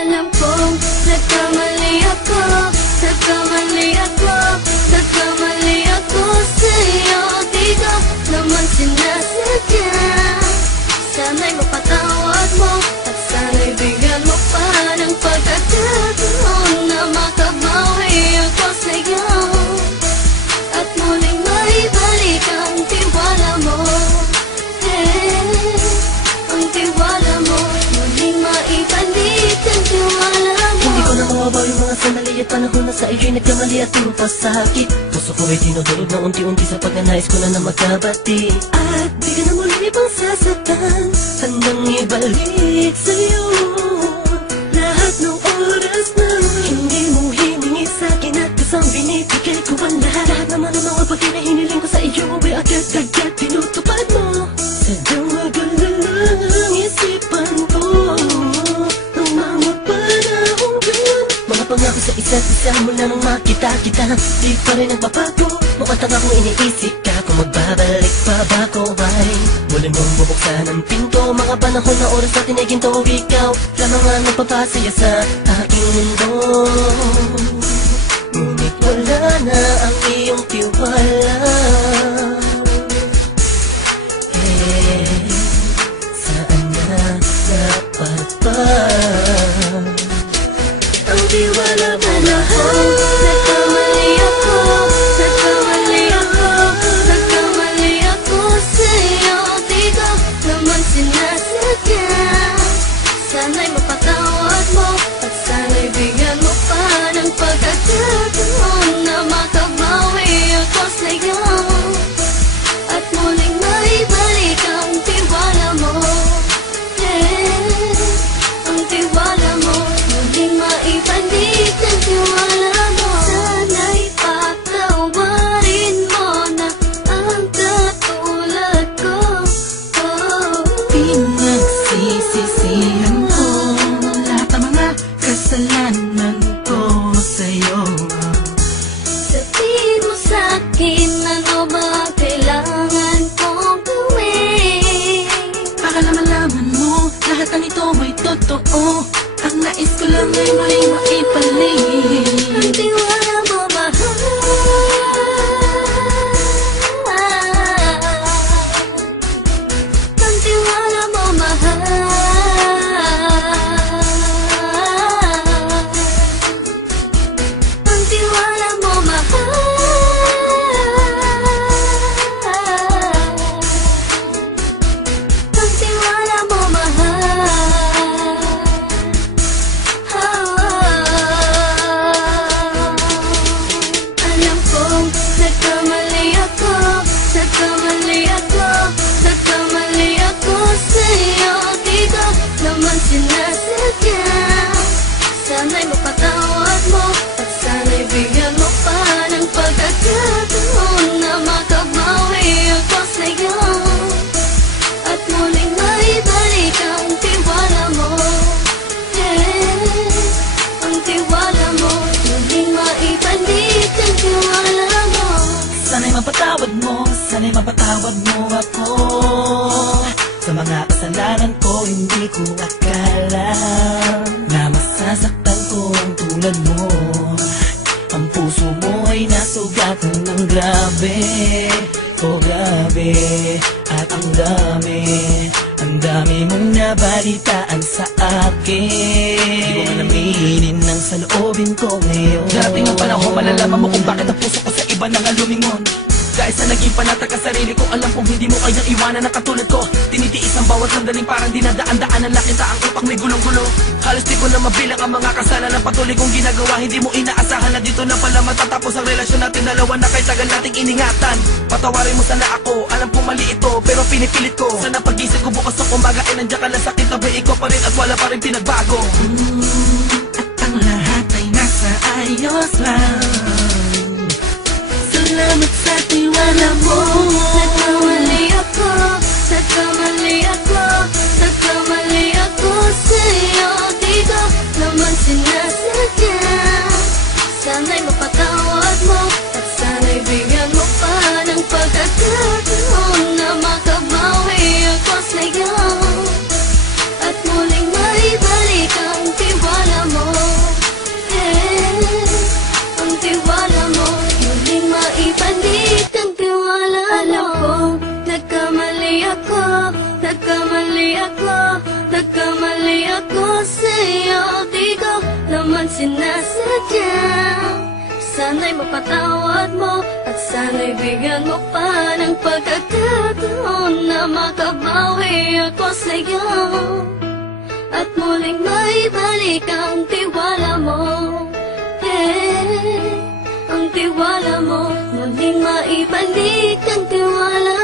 Alam kong nagkamali ako, nagkamali ako, nagkamali ako sa'yo. Di ko naman sinasadya. Sana'y mapatawad mo at sana'y bigyan mo pa ng pagkakataon na makabawi ako sa'yo at muling maibalik ang tiwala mo. Ang tiwala mo, muling maibalik ang tiwala mo. Hindi ko na mawabaw yung mga sandali at panahon na sa iyo'y nagkamali at pinapasakit. Puso ko ay dinudulog na unti-unti sa pagkanais ko na magkabati. At di ka na muli pang sasaktan, handang ibalik sa'yo lahat ng oras na hindi mo hiningi sa'kin at kusang binibigay ko ang lahat. Lahat naman ng mga bagay na hiniling ko sa iyo ay agad-agad tinutupad mo. Sadyang magulo lang isipan ko nung mga panahon yun. Mga pangako sa isa't isa mula nung makita kita, di pa rin nagbabago. Mukhang akong iniisip ka kung magbabalik pa ba ko ay muli mong bubuksan ang pinto. Mga panahon na oras natin ay ginto, ikaw lamang ang nagpapasaya sa aking mundo. Ngunit wala na ang iyong tiwala. Saan na dapat ba ang tiwala mo mahal? Nagkamali ako, nagkamali ako, nagkamali ako sa'yo. Di ko naman sinasadya. Sana'y mapatawad mo at sana'y bigyan mo pa ng pagkakataon na makabawi ako sa'yo at muling maibalik ang tiwala mo. Ang tiwala mo, muling maibalik ang tiwala mo. Sana'y patawarin mo na ang katulad ko. Pinagsisisihan ko lahat ng mga kasalanan ko sa'yo. Sabihin mo sa'kin ano ba kailangan kong gawin Para na malaman mo lahat ng ito ay totoo. Ang nais ko lang ay muling maibalik ang tiwala mo mahal. Ang tiwala mo mahal. Ang tiwala mo mahal. Ang tiwala mo mahal. Alam kong nagkamali ako, nagkamali ako, nagkamali ako sa'yo. Di ko naman sinasadya. Sana'y mapatawad mo at sana'y bigyan mo pa ng pagkakataon na makabawi ako sa'yo at muling maibalik ang tiwala mo. Ang tiwala mo, muling maibalik ang tiwala mo. Sana'y mapatawad mo, sana'y mapatawad mo ako sa mga kasalanan ko. Hindi ko akala na masasaktan ko ang tulad mo. Ang puso mo ay nasugatan ng grabe, oh grabe. At ang dami mong nabalitaan sa akin. Di ko man aminin ng saloobin ko ngayon. Darating ang panahon, malalaman mo kung bakit ang puso ko sa iba nang alumingon. Dahil sa naging panatag ka sarili ko, alam kong hindi mo kayang iwanan na katulad ko. Tinitiis ang bawat sandaling parang dinadaan-daan ang lakita ang upang may gulong-gulo. Halos di ko na mabilang ang mga kasalanan na patuloy kong ginagawa. Hindi mo inaasahan na dito na pala matatapos ang relasyon natin dalawa na kay tagal nating iningatan. Patawarin mo sana ako, alam kong mali ito pero pinipilit ko. Sana pag-isip ko bukas ng umaga ay nandiyan ka lang sakit na ba ikaw pa rin at wala pa rin pinagbago. At ang lahat ay nasa ayos lang. Salamat sa tiwala mo. Nagkamali ako, nagkamali ako, nagkamali ako sa'yo. Di ko naman sinasadya. Sana'y mapatawad mo at sana'y bigyan mo pa ng pagkakataon na makabawi ako sa'yo at muling maibalik ang tiwala nagkamali ako sa'yo. Di ko naman sinasadya. Sana'y mapatawad mo at sana'y bigyan mo pa ng pagkakataon na makabawi ako sa'yo at muling maibalik ang tiwala mo. Ang tiwala mo, muling maibalik ang tiwala